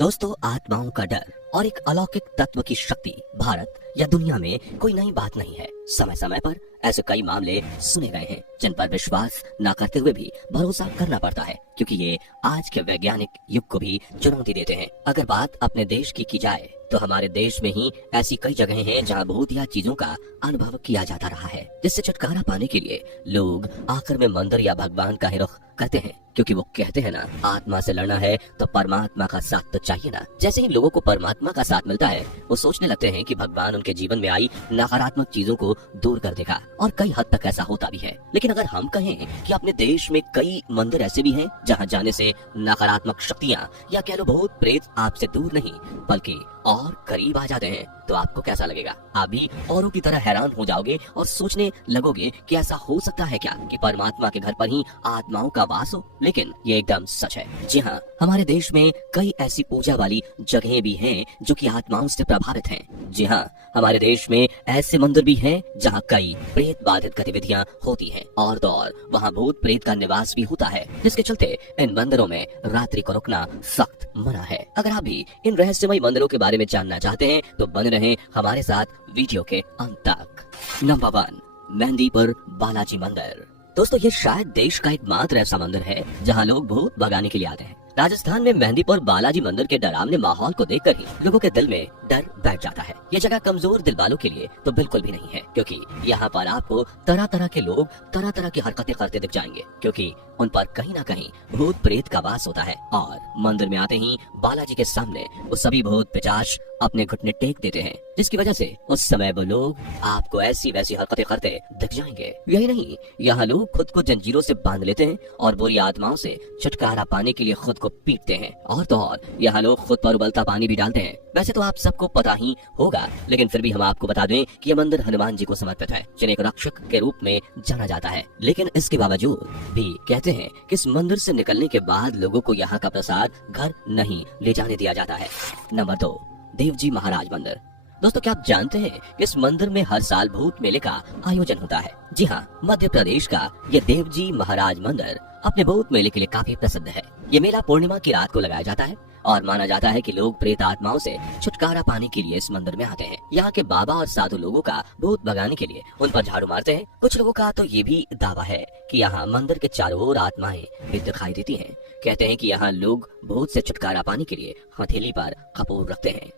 दोस्तों, आत्माओं का डर और एक अलौकिक तत्व की शक्ति भारत या दुनिया में कोई नई बात नहीं है। समय समय पर ऐसे कई मामले सुने गए हैं जिन पर विश्वास न करते हुए भी भरोसा करना पड़ता है, क्योंकि ये आज के वैज्ञानिक युग को भी चुनौती देते हैं। अगर बात अपने देश की जाए तो हमारे देश में ही ऐसी कई जगहें हैं जहां भूत या चीजों का अनुभव किया जाता रहा है, जिससे छुटकारा पाने के लिए लोग आखिर में मंदिर या भगवान का ही रुख करते हैं, क्योंकि वो कहते हैं ना, आत्मा से लड़ना है तो परमात्मा का साथ तो चाहिए ना। जैसे ही लोगों को परमात्मा का साथ मिलता है, वो सोचने लगते हैं कि भगवान उनके जीवन में आई नकारात्मक चीजों को दूर कर देगा, और कई हद तक ऐसा होता भी है। लेकिन अगर हम कहें कि अपने देश में कई मंदिर ऐसे भी हैं जहां जाने से नकारात्मक शक्तियां या कह लो भूत प्रेत आपसे दूर नहीं बल्कि और करीब आ जाते हैं, तो आपको कैसा लगेगा? आप भी औरों की तरह हैरान हो जाओगे और सोचने लगोगे कि ऐसा हो सकता है क्या कि परमात्मा के घर पर ही आत्माओं का वास हो। लेकिन ये एकदम सच है। जी हाँ, हमारे देश में कई ऐसी पूजा वाली जगहें भी हैं जो कि आत्माओं से प्रभावित हैं। जी हाँ, हमारे देश में ऐसे मंदिर भी हैं जहाँ कई प्रेत बाधित गतिविधियाँ होती हैं, और तो और वहाँ भूत प्रेत का निवास भी होता है, जिसके चलते इन मंदिरों में रात्रि को रुकना सख्त मना है। अगर आप भी इन रहस्यमय मंदिरों के बारे में जानना चाहते हैं तो बने रहें हमारे साथ वीडियो के अंत तक। नंबर 1, मेहंदीपुर बालाजी मंदिर। दोस्तों, ये शायद देश का एकमात्र ऐसा मंदिर है जहां लोग भूत भगाने के लिए आते हैं। राजस्थान में मेहंदीपुर बालाजी मंदिर के डरावने माहौल को देखकर ही लोगों के दिल में डर बैठ जाता है। ये जगह कमजोर दिल वालों के लिए तो बिल्कुल भी नहीं है, क्योंकि यहाँ पर आपको तरह तरह के लोग तरह तरह की हरकतें करते दिख जाएंगे, क्योंकि उन पर कहीं ना कहीं भूत प्रेत का वास होता है। और मंदिर में आते ही बालाजी के सामने वो सभी भूत पिशाच अपने घुटने टेक देते हैं, जिसकी वजह से उस समय वो लोग आपको ऐसी वैसी हरकतें करते दिख जाएंगे। यही नहीं, यहाँ लोग खुद को जंजीरों से बांध लेते हैं और बुरी आत्माओं से छुटकारा पाने के लिए खुद को पीटते हैं, और तो और यहाँ लोग खुद पर उबलता पानी भी डालते हैं। वैसे तो आप सबको पता ही होगा, लेकिन फिर भी हम आपको बता दें कि यह मंदिर हनुमान जी को समर्पित है, जिन्हें एक रक्षक के रूप में जाना जाता है। लेकिन इसके बावजूद भी कहते हैं कि इस मंदिर से निकलने के बाद लोगों को यहाँ का प्रसाद घर नहीं ले जाने दिया जाता है। नंबर 2, देवजी महाराज मंदिर। दोस्तों, क्या आप जानते हैं कि इस मंदिर में हर साल भूत मेले का आयोजन होता है? जी हाँ, मध्य प्रदेश का ये देवजी महाराज मंदिर अपने भूत मेले के लिए काफी प्रसिद्ध है। ये मेला पूर्णिमा की रात को लगाया जाता है और माना जाता है कि लोग प्रेत आत्माओं से छुटकारा पाने के लिए इस मंदिर में आते हैं। यहाँ के बाबा और साधु लोगों का भूत भगाने के लिए उन पर झाड़ू मारते हैं। कुछ लोगों का तो ये भी दावा है कि यहाँ मंदिर के चारों ओर आत्माएं भी दिखाई देती हैं। कहते हैं कि यहाँ लोग भूत से छुटकारा पाने के लिए हथेली पर कपूर रखते हैं।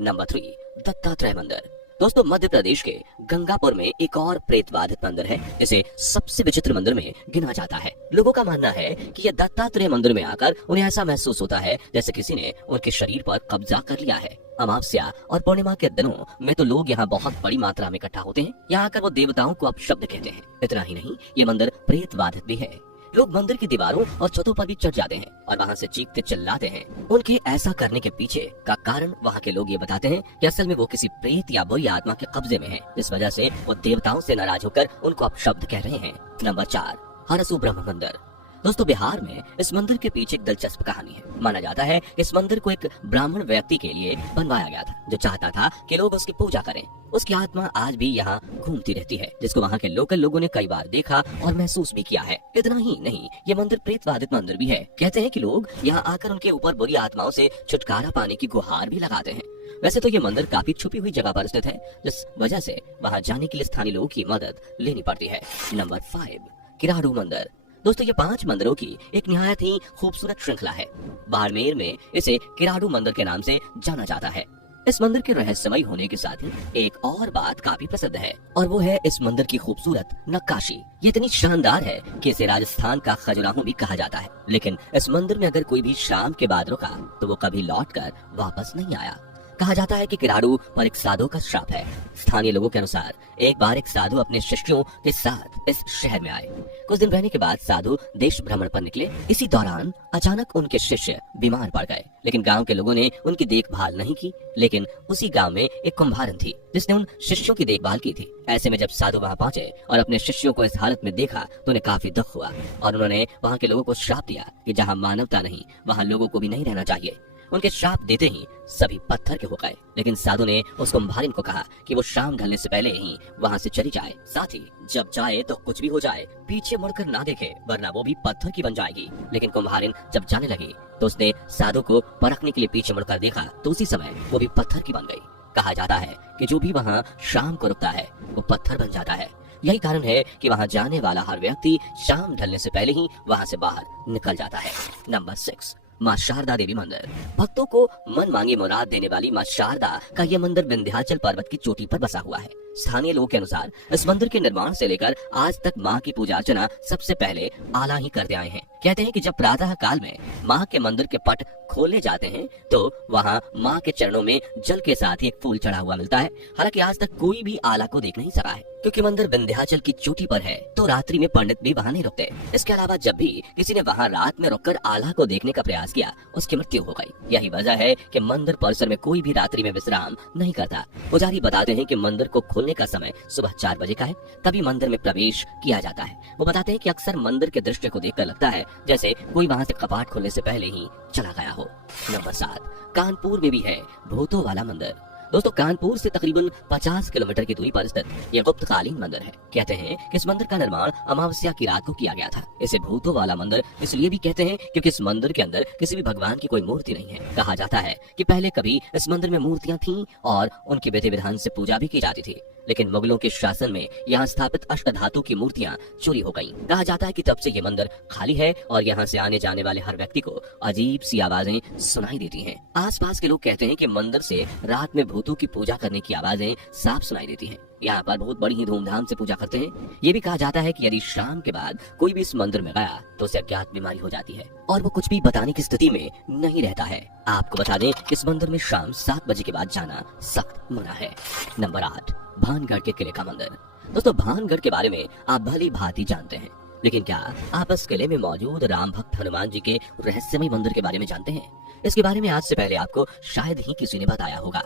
नंबर 3, दत्तात्रेय मंदिर। दोस्तों, मध्य प्रदेश के गंगापुर में एक और प्रेत बाधित मंदिर है, जिसे सबसे विचित्र मंदिर में गिना जाता है। लोगों का मानना है कि यह दत्तात्रेय मंदिर में आकर उन्हें ऐसा महसूस होता है जैसे किसी ने उनके शरीर पर कब्जा कर लिया है। अमावस्या और पूर्णिमा के दिनों में तो लोग यहाँ बहुत बड़ी मात्रा में इकट्ठा होते हैं। यहाँ आकर वो देवताओं को अपशब्द कहते हैं। इतना ही नहीं, ये मंदिर प्रेत बाधित भी है। लोग मंदिर की दीवारों और छतों पर भी चढ़ जाते हैं और वहाँ से चीखते चिल्लाते हैं। उनके ऐसा करने के पीछे का कारण वहाँ के लोग ये बताते हैं कि असल में वो किसी प्रेत या बुरी आत्मा के कब्जे में हैं, इस वजह से वो देवताओं से नाराज होकर उनको अपशब्द कह रहे हैं। नंबर 4, हरसू ब्रह्म मंदिर। दोस्तों, बिहार में इस मंदिर के पीछे एक दिलचस्प कहानी है। माना जाता है कि इस मंदिर को एक ब्राह्मण व्यक्ति के लिए बनवाया गया था, जो चाहता था कि लोग उसकी पूजा करें। उसकी आत्मा आज भी यहाँ घूमती रहती है, जिसको वहाँ के लोकल लोगों ने कई बार देखा और महसूस भी किया है। इतना ही नहीं, ये मंदिर प्रेत बाधित मंदिर भी है। कहते हैं कि लोग यहाँ आकर उनके ऊपर बुरी आत्माओं से छुटकारा पाने की गुहार भी लगाते हैं। वैसे तो ये मंदिर काफी छुपी हुई जगह पर स्थित है, जिस वजह से वहाँ जाने के लिए स्थानीय लोगों की मदद लेनी पड़ती है। नंबर 5, किराडू मंदिर। दोस्तों, ये 5 मंदिरों की एक निहायत ही खूबसूरत श्रृंखला है। बाड़मेर में इसे किराडू मंदिर के नाम से जाना जाता है। इस मंदिर के रहस्यमय होने के साथ ही एक और बात काफी प्रसिद्ध है, और वो है इस मंदिर की खूबसूरत नक्काशी। ये इतनी शानदार है कि इसे राजस्थान का खजुराहो भी कहा जाता है। लेकिन इस मंदिर में अगर कोई भी शाम के बाद रुका तो वो कभी लौटकर वापस नहीं आया। कहा जाता है कि किराडू पर एक साधु का श्राप है। स्थानीय लोगों के अनुसार एक बार एक साधु अपने शिष्यों के साथ इस शहर में आए। कुछ दिन रहने के बाद साधु देश भ्रमण पर निकले। इसी दौरान अचानक उनके शिष्य बीमार पड़ गए, लेकिन गांव के लोगों ने उनकी देखभाल नहीं की। लेकिन उसी गांव में एक कुम्हारन थी जिसने उन शिष्यों की देखभाल की थी। ऐसे में जब साधु वहां पहुंचे और अपने शिष्यों को इस हालत में देखा तो उन्हें काफी दुख हुआ और उन्होंने वहां के लोगों को श्राप दिया कि जहां मानवता नहीं वहां लोगों को भी नहीं रहना चाहिए। उनके श्राप देते ही सभी पत्थर के हो गए। लेकिन साधु ने उस कुम्हारिन को कहा कि वो शाम ढलने से पहले ही वहाँ से चली जाए, साथ ही जब जाए तो कुछ भी हो जाए पीछे मुड़कर ना देखे, वरना वो भी पत्थर की बन जाएगी। लेकिन कुम्हारिन जब जाने लगी तो उसने साधु को परखने के लिए पीछे मुड़कर देखा तो उसी समय वो भी पत्थर की बन गई। कहा जाता है कि जो भी वहाँ शाम को रुकता है वो पत्थर बन जाता है। यही कारण है कि वहाँ जाने वाला हर व्यक्ति शाम ढलने से पहले ही वहाँ से बाहर निकल जाता है। नंबर 6, माँ शारदा देवी मंदिर। भक्तों को मन मांगी मुराद देने वाली माँ शारदा का यह मंदिर विंध्याचल पर्वत की चोटी पर बसा हुआ है। स्थानीय लोगों के अनुसार इस मंदिर के निर्माण से लेकर आज तक माँ की पूजा अर्चना सबसे पहले आला ही करते आए हैं। कहते हैं कि जब प्रातः काल में माँ के मंदिर के पट खोले जाते हैं तो वहाँ माँ के चरणों में जल के साथ ही एक फूल चढ़ा हुआ मिलता है। हालांकि आज तक कोई भी आला को देख नहीं सका है, क्योंकि मंदिर विंध्याचल की चोटी पर है तो रात्रि में पंडित भी वहाँ नहीं रुकते। इसके अलावा जब भी किसी ने वहाँ रात में रुककर आला को देखने का प्रयास किया उसकी मृत्यु हो गई। यही वजह है कि मंदिर परिसर में कोई भी रात्रि में विश्राम नहीं करता। पुजारी बताते हैं कि मंदिर को खोलने का समय सुबह 4 बजे का है, तभी मंदिर में प्रवेश किया जाता है। वो बताते हैं कि अक्सर मंदिर के दृश्य को देखकर लगता है जैसे कोई वहाँ से कपाट खोलने से पहले ही चला गया हो। नंबर 7, कानपुर में भी है भूतों वाला मंदिर। दोस्तों, कानपुर से तकरीबन 50 किलोमीटर की दूरी पर स्थित यह गुप्तकालीन मंदिर है। कहते हैं कि इस मंदिर का निर्माण अमावस्या की रात को किया गया था। इसे भूतों वाला मंदिर इसलिए भी कहते हैं क्योंकि इस मंदिर के अंदर किसी भी भगवान की कोई मूर्ति नहीं है। कहा जाता है कि पहले कभी इस मंदिर में मूर्तियां थीं और उनकी विधि विधान से पूजा भी की जाती थी, लेकिन मुगलों के शासन में यहाँ स्थापित अष्टधातु की मूर्तियां चोरी हो गईं। कहा जाता है कि तब से ये मंदिर खाली है और यहाँ से आने जाने वाले हर व्यक्ति को अजीब सी आवाजें सुनाई देती हैं। आसपास के लोग कहते हैं कि मंदिर से रात में भूतों की पूजा करने की आवाजें साफ सुनाई देती हैं। यहाँ पर बहुत बड़ी ही धूमधाम से पूजा करते हैं। ये भी कहा जाता है कि यदि शाम के बाद कोई भी इस मंदिर में गया तो उसे अज्ञात बीमारी हो जाती है और वो कुछ भी बताने की स्थिति में नहीं रहता है। आपको बता दें कि इस मंदिर में शाम 7 बजे के बाद जाना सख्त मना है। नंबर 8, भानगढ़ के किले का मंदिर। दोस्तों, भानगढ़ के बारे में आप भली भांति जानते हैं, लेकिन क्या आप इस किले में मौजूद राम भक्त हनुमान जी के रहस्यमय मंदिर के बारे में जानते हैं? इसके बारे में आज से पहले आपको शायद ही किसी ने बताया होगा।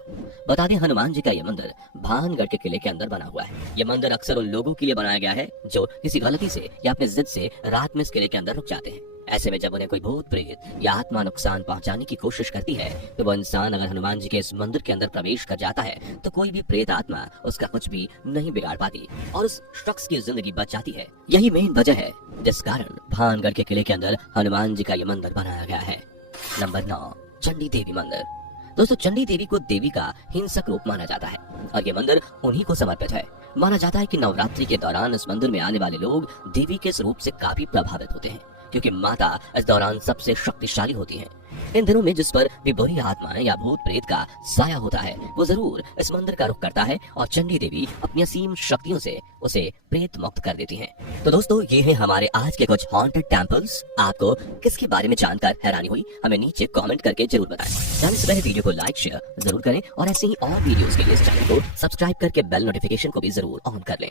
बता दें, हनुमान जी का यह मंदिर भानगढ़ के किले के अंदर बना हुआ है। यह मंदिर अक्सर उन लोगों के लिए बनाया गया है जो किसी गलती से या अपने जिद से रात में इस किले के अंदर रुक जाते हैं। ऐसे में जब उन्हें कोई भूत प्रेत या आत्मा नुकसान पहुंचाने की कोशिश करती है तो वो इंसान अगर हनुमान जी के इस मंदिर के अंदर प्रवेश कर जाता है तो कोई भी प्रेत आत्मा उसका कुछ भी नहीं बिगाड़ पाती और उस शख्स की जिंदगी बच जाती है। यही मेन वजह है जिस कारण भानगढ़ के किले के अंदर हनुमान जी का ये मंदिर बनाया गया है। नंबर 9, चंडी देवी मंदिर। दोस्तों, चंडी देवी को देवी का हिंसक रूप माना जाता है और ये मंदिर उन्हीं को समर्पित है। माना जाता है कि नवरात्रि के दौरान इस मंदिर में आने वाले लोग देवी के स्वरूप से काफी प्रभावित होते हैं, क्योंकि माता इस दौरान सबसे शक्तिशाली होती हैं। इन दिनों में जिस पर भी बुरी आत्माएं या भूत प्रेत का साया होता है वो जरूर इस मंदिर का रुख करता है और चंडी देवी अपनी असीम शक्तियों से उसे प्रेत मुक्त कर देती हैं। तो दोस्तों, ये हैं हमारे आज के कुछ हॉन्टेड टेम्पल्स। आपको किसके बारे में जानकर हैरानी हुई हमें नीचे कमेंट करके जरूर बताएं। जाने से पहले वीडियो को लाइक शेयर जरूर करें और ऐसे ही और वीडियोस के लिए इस चैनल को सब्सक्राइब करके बेल नोटिफिकेशन को भी जरूर ऑन कर लें।